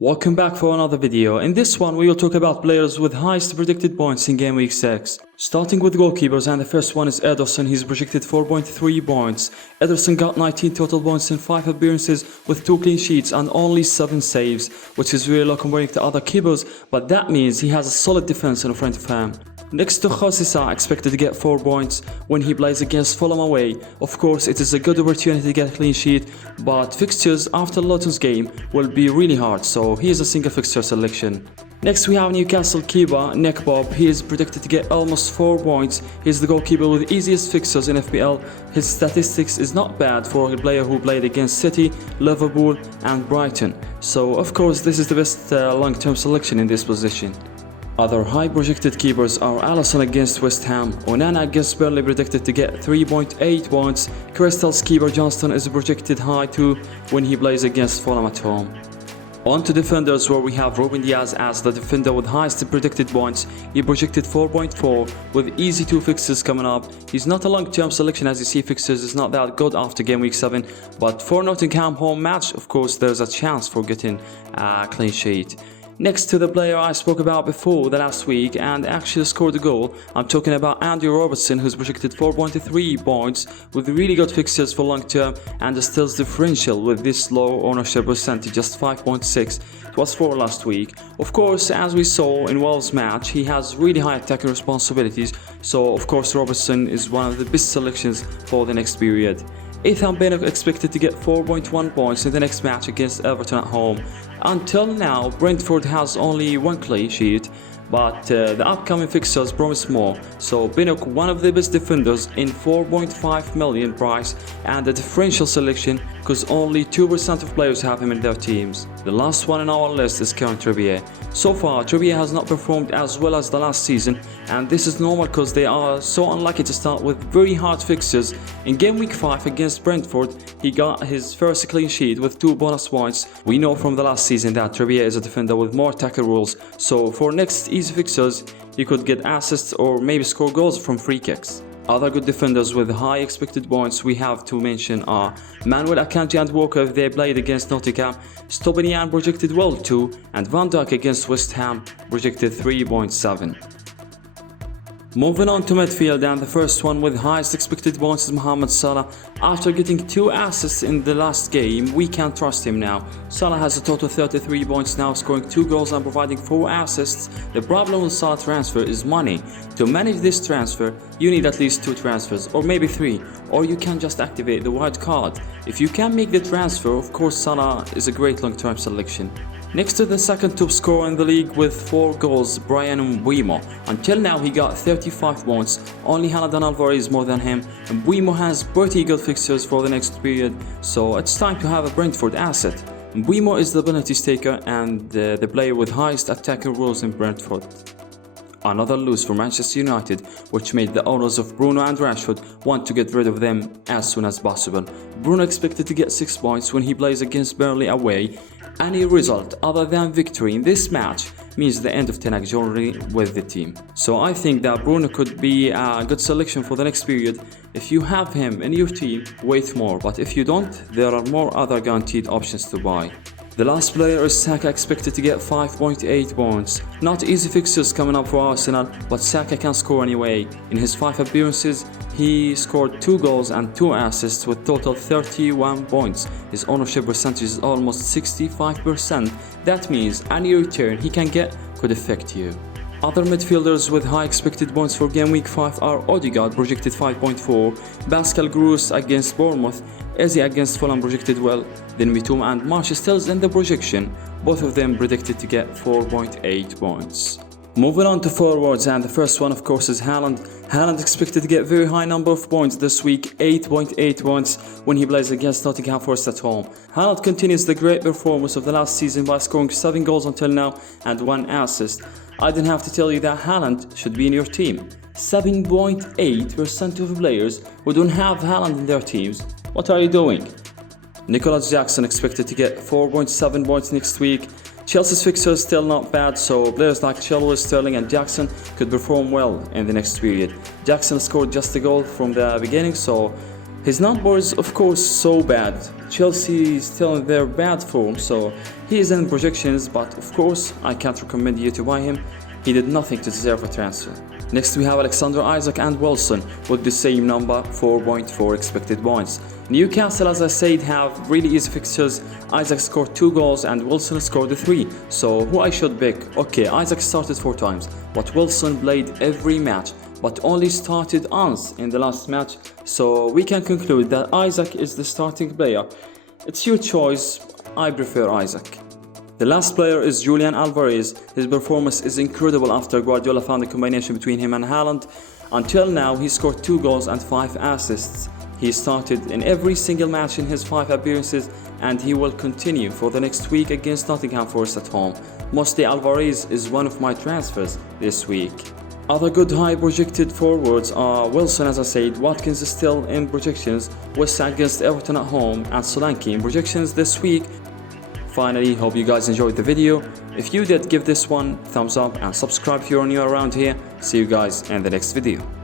Welcome back for another video. In this one we will talk about players with highest predicted points in game week 6. Starting with goalkeepers, and the first one is Ederson. He's projected 4.3 points. Ederson got 19 total points in 5 appearances with 2 clean sheets and only 7 saves, which is really low comparing to other keepers, but that means he has a solid defense in front of him. Next to José, expected to get 4 points when he plays against Fulham away. Of course, it is a good opportunity to get a clean sheet, but fixtures after Luton's game will be really hard, so he is a single fixture selection. Next we have Newcastle keeper Nick Pope. He is predicted to get almost 4 points. He is the goalkeeper with easiest fixtures in FPL. His statistics is not bad for a player who played against City, Liverpool and Brighton. So of course this is the best long-term selection in this position. Other high projected keepers are Alisson against West Ham, Onana against Burnley predicted to get 3.8 points, Crystal's keeper Johnston is projected high too when he plays against Fulham at home. On to defenders, where we have Ruben Diaz as the defender with highest predicted points. He projected 4.4 with easy 2 fixtures coming up. He's not a long-term selection, as you see fixtures is not that good after game week 7, but for Nottingham home match of course there's a chance for getting a clean sheet. Next to the player I spoke about before the last week and actually scored a goal, I'm talking about Andy Robertson, who's projected 4.3 points with really good fixtures for long term and still differential with this low ownership percentage, just 5.6. It was 4 last week. Of course, as we saw in Wolves match, he has really high attacking responsibilities, so of course Robertson is one of the best selections for the next period. Ethan Pinnock expected to get 4.1 points in the next match against Everton at home. Until now, Brentford has only 1 clean sheet, but the upcoming fixtures promise more. So Pinnock, one of the best defenders in 4.5 million price and a differential selection because only 2% of players have him in their teams. The last one on our list is Kieran Trippier. So far, Trippier has not performed as well as the last season, and this is normal because they are so unlucky to start with very hard fixtures. In game week 5 against Brentford, he got his first clean sheet with 2 bonus points. We know from the last season that Trippier is a defender with more tackle rules, so for next easy fixtures, he could get assists or maybe score goals from free kicks. Other good defenders with high expected points we have to mention are Manuel Akanji and Walker if they played against Nottingham, Stobinian projected well too, and Van Dijk against West Ham projected 3.7. Moving on to midfield, and the first one with highest expected points is Mohamed Salah. After getting 2 assists in the last game, we can't trust him now. Salah has a total 33 points now, scoring 2 goals and providing 4 assists. The problem with Salah transfer is money. To manage this transfer, you need at least 2 transfers, or maybe 3, or you can just activate the wild card. If you can make the transfer, of course Salah is a great long-term selection. Next to the second top scorer in the league with 4 goals, Bryan Mbeumo. Until now he got 35 points, only Haaland and Alvarez more than him, and Mbeumo has pretty good fixtures for the next period, so it's time to have a Brentford asset. Mbeumo is the penalty taker and the player with highest attacking rules in Brentford. Another lose for Manchester United, which made the owners of Bruno and Rashford want to get rid of them as soon as possible. Bruno expected to get 6 points when he plays against Burnley away. Any result other than victory in this match means the end of Ten Hag's journey with the team. So I think that Bruno could be a good selection for the next period. If you have him in your team, wait more, but if you don't, there are more other guaranteed options to buy. The last player is Saka, expected to get 5.8 points. Not easy fixtures coming up for Arsenal, but Saka can score anyway. In his 5 appearances, he scored 2 goals and 2 assists with total 31 points. His ownership percentage is almost 65%. That means any return he can get could affect you. Other midfielders with high expected points for game week 5 are Odegaard, projected 5.4, Pascal Gross against Bournemouth, Eze against Fulham projected well, then Mitoma and Martial still in the projection, both of them predicted to get 4.8 points. Moving on to forwards, and the first one of course is Haaland. Haaland expected to get very high number of points this week, 8.8 points when he plays against Nottingham Forest at home. Haaland continues the great performance of the last season by scoring 7 goals until now and 1 assist. I don't have to tell you that Haaland should be in your team. 7.8% of players who don't have Haaland in their teams. What are you doing? Nicholas Jackson expected to get 4.7 points next week. Chelsea's fixture is still not bad, so players like Chilwell, Sterling and Jackson could perform well in the next period. Jackson scored just a goal from the beginning, so His number is of course so bad. Chelsea is still in their bad form, so he is in projections, but of course I can't recommend you to buy him. He did nothing to deserve a transfer. Next we have Alexander Isak and Wilson with the same number, 4.4 expected points. Newcastle, as I said, have really easy fixtures. Isak scored 2 goals and Wilson scored 3. So who I should pick? Okay, Isak started 4 times, but Wilson played every match, but only started once in the last match. So we can conclude that Isak is the starting player. It's your choice. I prefer Isak. The last player is Julian Alvarez. His performance is incredible after Guardiola found a combination between him and Haaland. Until now, he scored 2 goals and 5 assists. He started in every single match in his 5 appearances, and he will continue for the next week against Nottingham Forest at home. Mostly Alvarez is one of my transfers this week. Other good high projected forwards are Wilson, as I said, Watkins is still in projections, West Ham against Everton at home, and Solanke in projections this week. Finally, hope you guys enjoyed the video. If you did, give this one thumbs up and subscribe if you're new around here. See you guys in the next video.